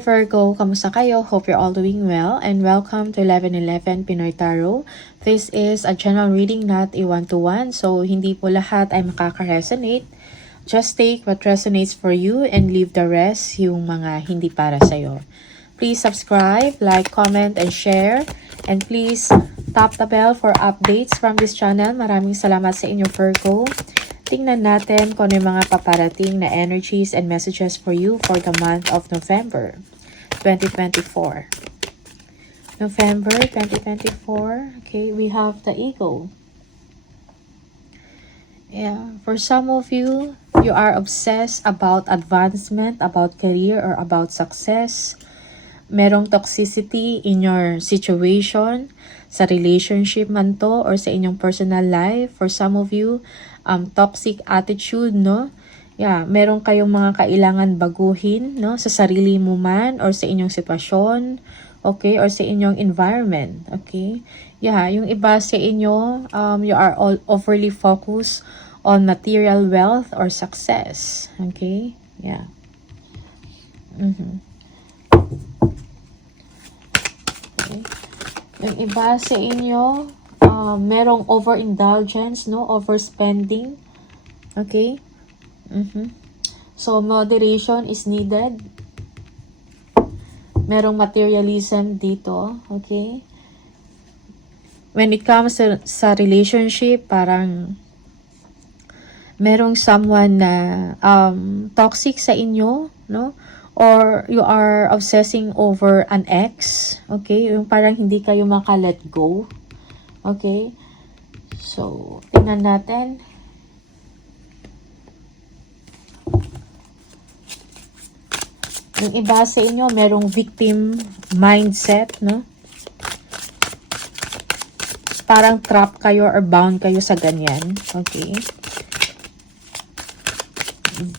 Hi Virgo, kamusta kayo? Hope you're all doing well and welcome to 1111 Pinoy Tarot. This is a general reading, not a one-to-one, so hindi po lahat ay makaka-resonate. Just take what resonates for you and leave the rest, yung mga hindi para sa'yo. Please subscribe, like, comment, and share. And please tap the bell for updates from this channel. Maraming salamat sa inyo Virgo. Tingnan natin kung ano yung mga paparating na energies and messages for you for the month of November 2024. November 2024. Okay, we have the Eagle. Yeah, for some of you, you are obsessed about advancement, about career, or about success. Merong toxicity in your situation, sa relationship man to, or sa inyong personal life. For some of you, toxic attitude, no? Yeah, meron kayong mga kailangan baguhin, no? Sa sarili mo man, or sa inyong sitwasyon, okay? Or sa inyong environment, okay? Yeah, yung iba sa inyo, you are all overly focused on material wealth or success, okay? Yeah. Okay. Yung iba sa inyo, merong overindulgence, no? Overspending. Okay? So, moderation is needed. Merong materialism dito. Okay? When it comes to, sa relationship, parang merong someone na toxic sa inyo, no? Or you are obsessing over an ex. Okay? Yung parang hindi kayo maka-let go. Okay? So, tingnan natin. Yung iba sa inyo, merong victim mindset, no? Parang trap kayo or bound kayo sa ganyan. Okay?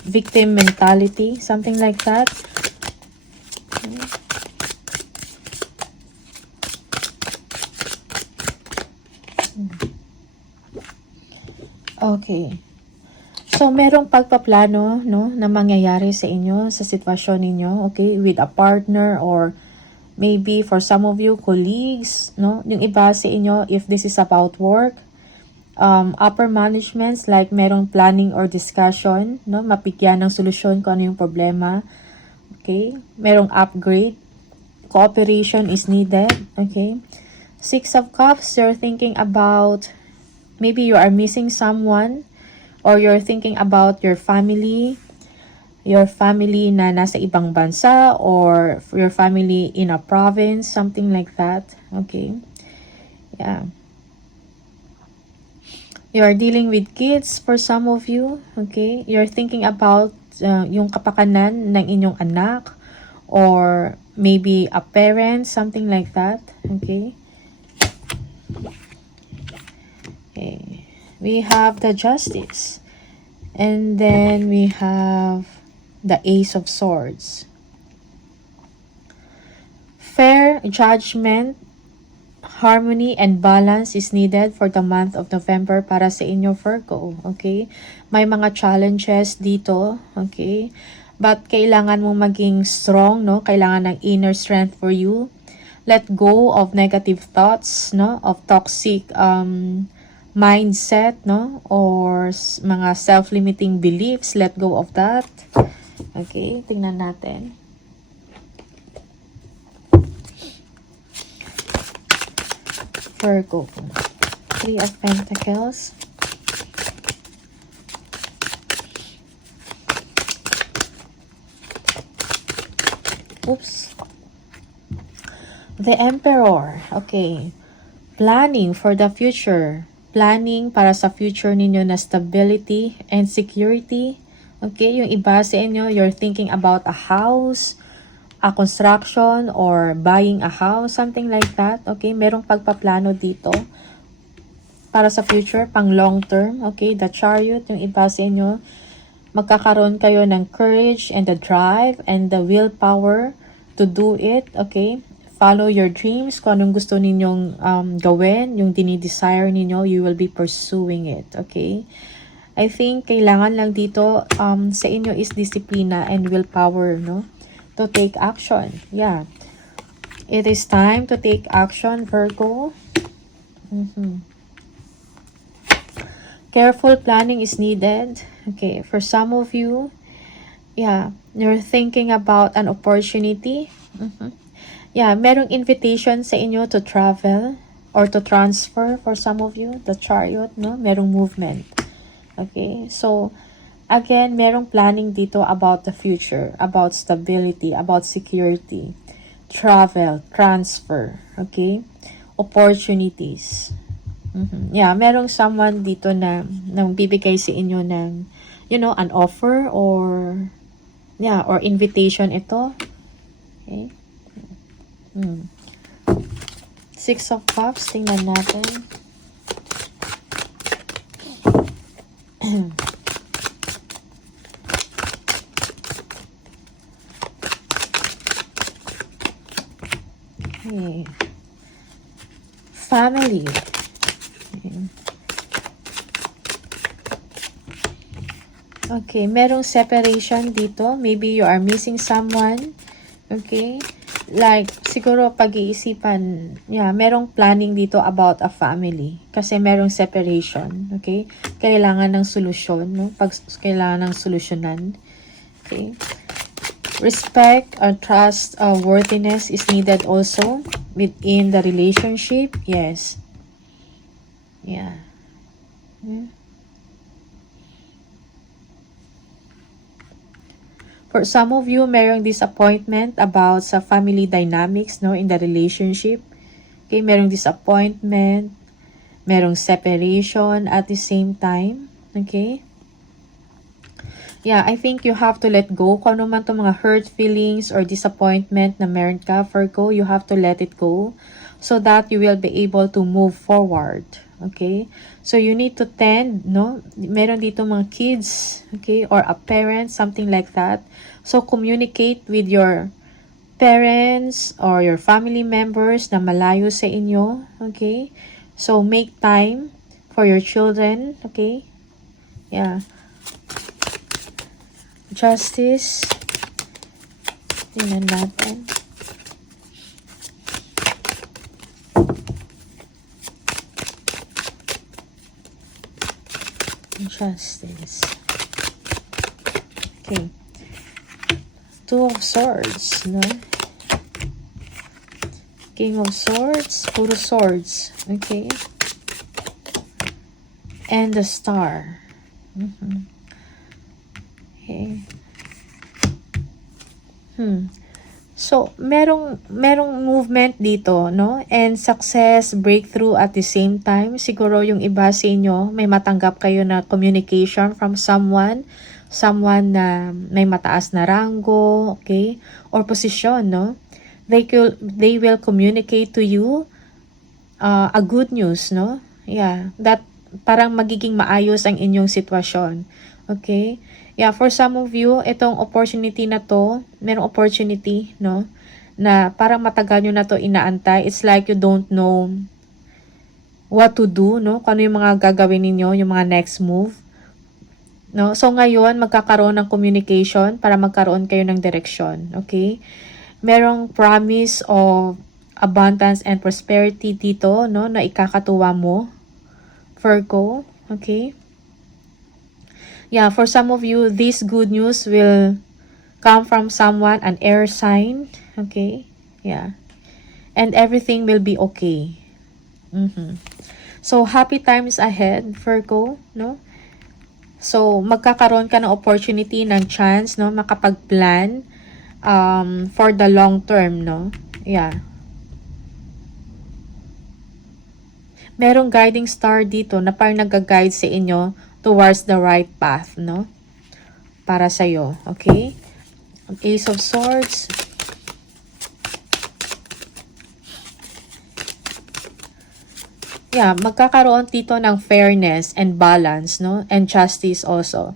Victim mentality, something like that. Okay. So, merong pagpaplano, no, na mangyayari sa inyo, sa sitwasyon ninyo, okay, with a partner or maybe for some of you, colleagues, no, yung iba sa inyo, if this is about work, upper managements, like merong planning or discussion, no, mapigyan ng solusyon kung ano yung problema, okay, merong upgrade, cooperation is needed, okay. Six of Cups, you're thinking about maybe you are missing someone or you're thinking about your family na nasa ibang bansa or your family in a province, something like that. Okay. Yeah. You are dealing with kids for some of you. Okay. You're thinking about yung kapakanan ng inyong anak or maybe a parent, something like that. Okay. Okay, we have the Justice, and then we have the Ace of Swords. Fair judgment, harmony, and balance is needed for the month of November para sa inyo Virgo, okay? May mga challenges dito, okay? But kailangan mong maging strong, no? Kailangan ng inner strength for you. Let go of negative thoughts, no? Of toxic mindset, no, or mga self-limiting beliefs. Let go of that. Okay, tingnan natin. Virgo, Three of Pentacles, the Emperor. Okay, planning for the future. Planning para sa future ninyo na stability and security. Okay, yung iba sa inyo, you're thinking about a house, a construction, or buying a house, something like that. Okay, merong pagpaplano dito para sa future, pang long term. Okay, the Chariot, yung iba sa inyo, magkakaroon kayo ng courage and the drive and the willpower to do it. Okay, follow your dreams. Kung anong gusto ninyong gawin, yung dinidesire ninyo, you will be pursuing it. Okay? I think kailangan lang dito sa inyo is disiplina and willpower, no? to take action. Yeah. It is time to take action, Virgo. Careful planning is needed. Okay, for some of you, yeah, you're thinking about an opportunity. Yeah, merong invitation sa inyo to travel or to transfer for some of you. The Chariot, no? Merong movement. Okay, so again, merong planning dito about the future, about stability, about security, travel, transfer, okay? Opportunities. Yeah, merong someone dito na nang bibigay sa inyo ng, you know, an offer or, yeah, or invitation ito. Okay? Six of Cups, tingnan natin. Okay. Family. Okay, merong separation dito. Maybe you are missing someone. Okay? Like, siguro pag-iisipan, yeah, merong planning dito about a family. Kasi merong separation. Okay? Kailangan ng solusyon, no? Kailangan ng solusyonan. Okay? Respect or trust, worthiness is needed also within the relationship. Yes. Yeah. For some of you, merong disappointment about sa family dynamics, no, in the relationship. Okay, merong disappointment, merong separation at the same time. Okay? Yeah, I think you have to let go. Kung ano man itong mga hurt feelings or disappointment na meron ka, Virgo, you have to let it go so that you will be able to move forward. Okay? So, you need to tend, no? Meron dito mga kids, okay? Or a parent, something like that. So, communicate with your parents or your family members na malayo sa inyo, okay? So, make time for your children, okay? Yeah. Justice. Tingnan natin. Justice. Okay. Two of Swords, no? King of Swords, puro swords, okay? And the Star. Okay. So, merong movement dito, no? And success, breakthrough at the same time. Siguro yung iba sa inyo, may matanggap kayo na communication from someone na may mataas na rango, okay? Or posisyon, no? They will communicate to you a good news, no? Yeah, that parang magiging maayos ang inyong sitwasyon. Okay? Yeah, for some of you, itong opportunity na to, merong opportunity, no? Na parang matagal nyo na to inaantay. It's like you don't know what to do, no? Kung ano yung mga gagawin ninyo, yung mga next move. No? So, ngayon, magkakaroon ng communication para magkaroon kayo ng direksyon. Okay? Merong promise of abundance and prosperity dito, no? Na ikakatuwa mo, Virgo. Okay? Yeah, for some of you, this good news will come from someone, an air sign. Okay? Yeah. And everything will be okay. So, happy times ahead, Virgo, no? So, magkakaroon ka ng opportunity, ng chance, no? Makapag-plan for the long term, no? Yeah. Merong guiding star dito na parang nag-guide sa inyo towards the right path, no? Para sa'yo, okay? Ace of Swords. Yeah, magkakaroon dito ng fairness and balance, no? And justice also.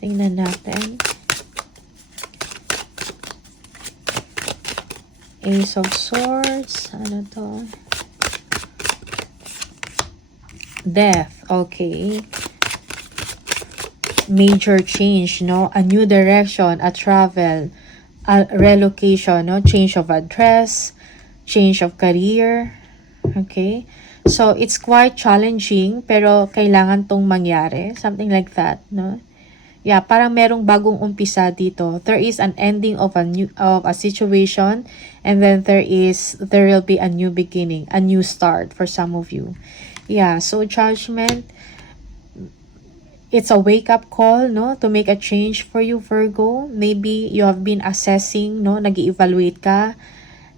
Tingnan natin. Ace of Swords. Ano to? Death. Okay. major change, no? A new direction, a travel, a relocation, no? Change of address, change of career. Okay? So, it's quite challenging, pero kailangan tong mangyari. Something like that, no? Yeah, parang merong bagong umpisa dito. There is an ending of a situation, and then there will be a new beginning, a new start for some of you. Yeah, so Judgment, it's a wake-up call, no, to make a change for you, Virgo. Maybe you have been assessing, no, nag-evaluate ka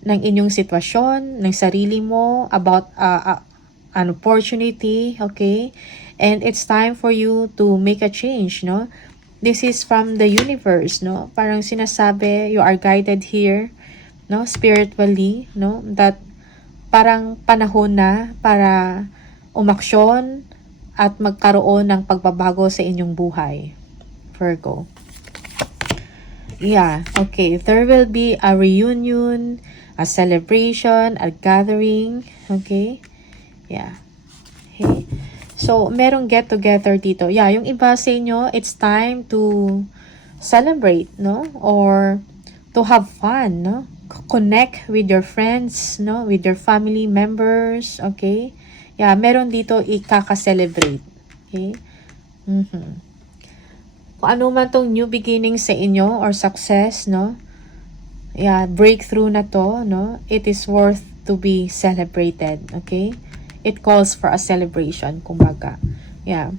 ng inyong sitwasyon, ng sarili mo, about an opportunity, okay? And it's time for you to make a change, no? This is from the universe, no? Parang sinasabi, you are guided here, no? Spiritually, no? That parang panahon na para umaksyon at magkaroon ng pagbabago sa inyong buhay, Virgo. Yeah, okay. There will be a reunion, a celebration, a gathering, okay? Yeah. Okay. So, merong get-together dito. Yeah, yung iba sa inyo, it's time to celebrate, no? Or to have fun, no? Connect with your friends, no? With your family members, okay? Yeah, meron dito ikaka-celebrate. Okay? Kung ano man tong new beginning sa inyo or success, no? Yeah, breakthrough na to, no? It is worth to be celebrated, okay? It calls for a celebration, kumbaga. Yeah.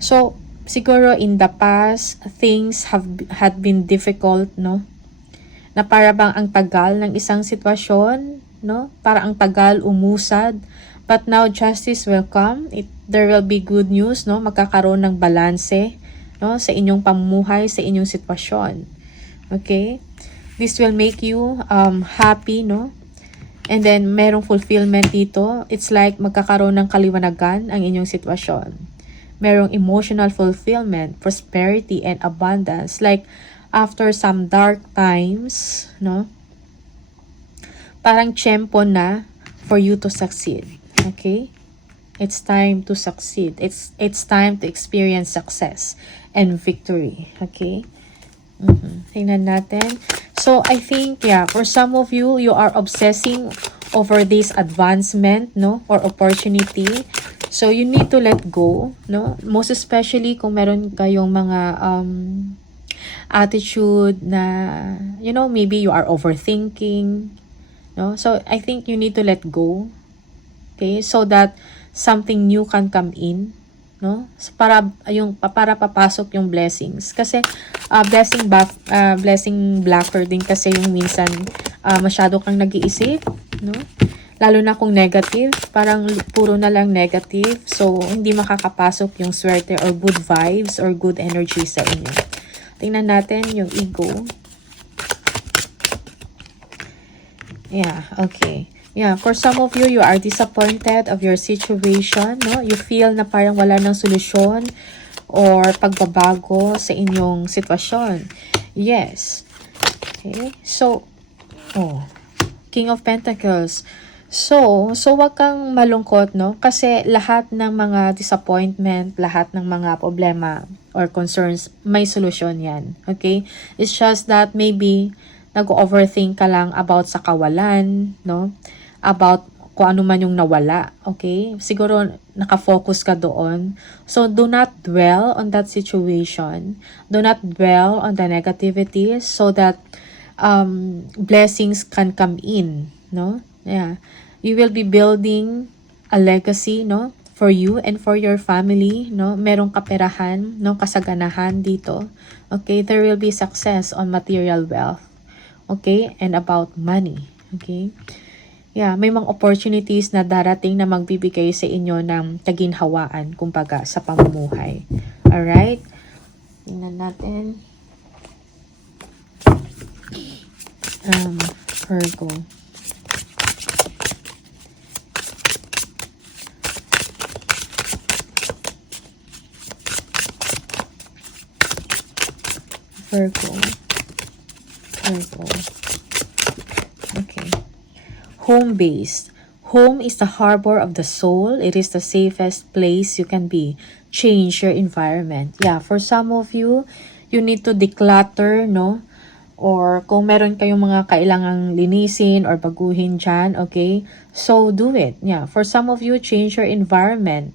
So, siguro in the past, things had been difficult, no? Na para bang ang tagal ng isang sitwasyon, no? Para ang tagal umusad. But now, justice will come. There will be good news, no? Magkakaroon ng balanse, no? Sa inyong pamumuhay, sa inyong sitwasyon. Okay? This will make you happy, no? And then, merong fulfillment dito. It's like magkakaroon ng kaliwanagan ang inyong sitwasyon. Merong emotional fulfillment, prosperity, and abundance. Like, after some dark times, no? Parang tiyempo na for you to succeed. Okay? It's time to succeed. It's time to experience success and victory. Okay? Tingnan natin. So, I think, yeah, for some of you, you are obsessing over this advancement, no, or opportunity. So, you need to let go, no? Most especially kung meron kayong mga attitude na, you know, maybe you are overthinking, no? So, I think you need to let go, okay? So that something new can come in, no? So, para papasok yung blessings. Kasi blessing blocker din kasi yung minsan masyado kang nag-iisip, no? Lalo na kung negative, parang puro na lang negative. So, hindi makakapasok yung swerte or good vibes or good energy sa inyo. Tingnan natin yung ego. Yeah, okay. Yeah, for some of you, you are disappointed of your situation, no? You feel na parang wala ng solusyon or pagbabago sa inyong sitwasyon. Yes. Okay. So, King of Pentacles. So wag kang malungkot, no? Kasi lahat ng mga disappointment, lahat ng mga problema or concerns, may solusyon yan. Okay? It's just that maybe nag-overthink ka lang about sa kawalan, no? About kung ano man yung nawala, okay? Siguro nakafocus ka doon. So, do not dwell on that situation. Do not dwell on the negativities so that blessings can come in, no? Yeah. You will be building a legacy, no? For you and for your family, no? Merong kaperahan, no? Kasaganahan dito. Okay? There will be success on material wealth. Okay? And about money. Okay? Yeah, may mga opportunities na darating na magbibigay sa inyo ng taginhawaan, kumbaga, sa pamumuhay. Alright? Tingnan natin. Virgo. Virgo. Okay. Home-based. Home is the harbor of the soul. It is the safest place you can be. Change your environment. Yeah, for some of you, you need to declutter, no? Or kung meron kayong mga kailangang linisin or baguhin dyan, okay? So, do it. Yeah, for some of you, change your environment.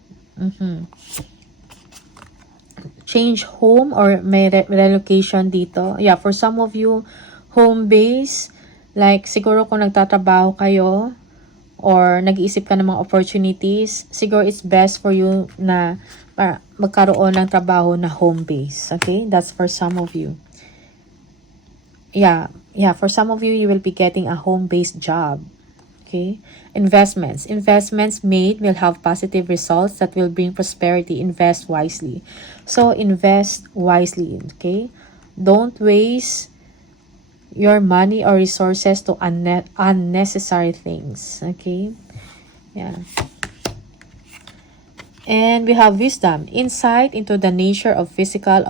Change home or may relocation dito. Yeah, for some of you, home base, like siguro kung nagtatrabaho kayo or nag-iisip ka ng mga opportunities, siguro it's best for you na magkaroon ng trabaho na home base. Okay? That's for some of you. Yeah, for some of you, you will be getting a home-based job. Okay? Investments made will have positive results that will bring prosperity. Invest wisely. So, invest wisely. Okay? Don't waste your money or resources to unnecessary things. Okay? Yeah. And we have wisdom. Insight into the nature of physical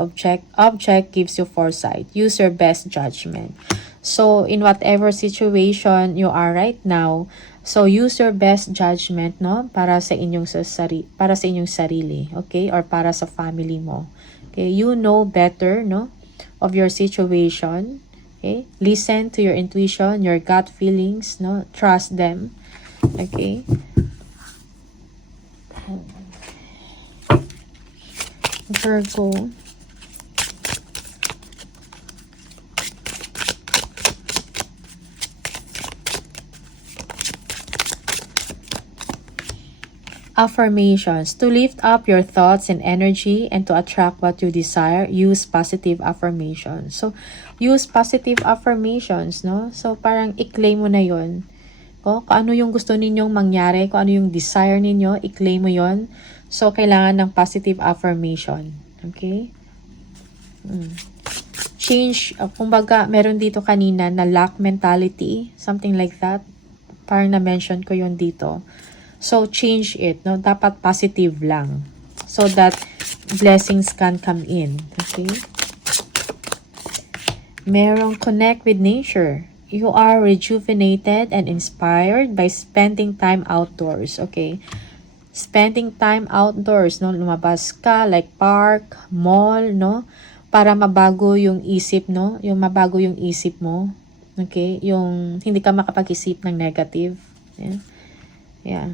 object gives you foresight. Use your best judgment. So, in whatever situation you are right now, so use your best judgment, no? Para sa inyong sarili, okay? Or para sa family mo. Okay? You know better, no? Of your situation. Okay? Listen to your intuition, your gut feelings, no? Trust them. Okay? Virgo. Affirmations. To lift up your thoughts and energy and to attract what you desire, use positive affirmations. So, use positive affirmations, no? So, parang i-claim mo na yon. Kung ano yung gusto ninyong mangyari, kung ano yung desire ninyo, i-claim mo yon. So, kailangan ng positive affirmation. Okay? Change, kumbaga, meron dito kanina na lack mentality, something like that. Parang na-mention ko yon dito. So, change it, no? Dapat positive lang. So that blessings can come in. Okay? Merong connect with nature. You are rejuvenated and inspired by spending time outdoors. Okay? Spending time outdoors, no? Lumabas ka, like park, mall, no? Para mabago yung isip, no? Yung mabago yung isip mo. Okay? Yung hindi ka makapag-isip ng negative. Yeah. Yeah.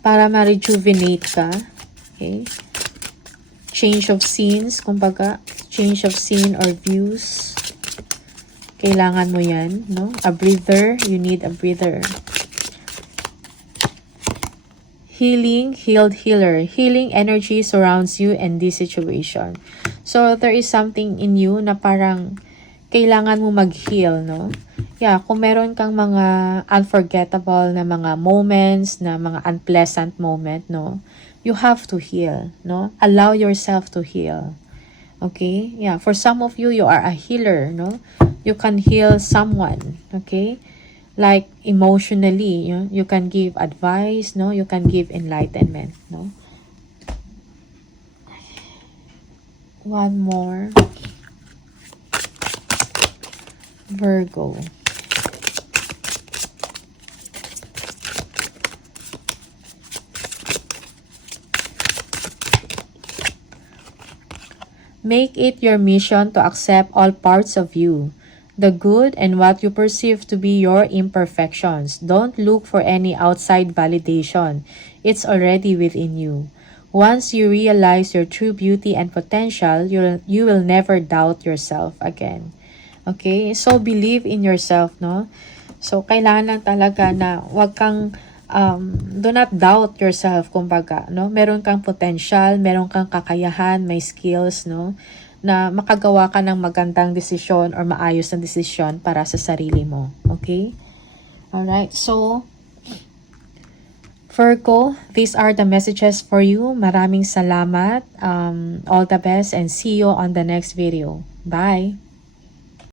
Para ma-rejuvenate ka. Okay? Change of scenes, kumbaga, change of scene or views. Kailangan mo yan, no? A breather, you need a breather. Healing, healed healer. Healing energy surrounds you in this situation. So, there is something in you na parang kailangan mo mag-heal, no? Yeah, kung meron kang mga unforgettable na mga moments, na mga unpleasant moment, no? You have to heal, no? Allow yourself to heal. Okay? Yeah, for some of you, you are a healer, no? You can heal someone, okay? Like emotionally, you can give advice, no? You can give enlightenment, no? One more. Virgo. Make it your mission to accept all parts of you, the good and what you perceive to be your imperfections. Don't look for any outside validation. It's already within you. Once you realize your true beauty and potential, you will never doubt yourself again. Okay? So, believe in yourself, no? So, kailangan lang talaga na wag kang do not doubt yourself, kumbaga, no? Meron kang potential, meron kang kakayahan, may skills, no? Na makagawa ka ng magandang desisyon or maayos na desisyon para sa sarili mo. Okay? Alright, so, Virgo, these are the messages for you. Maraming salamat. All the best and see you on the next video. Bye!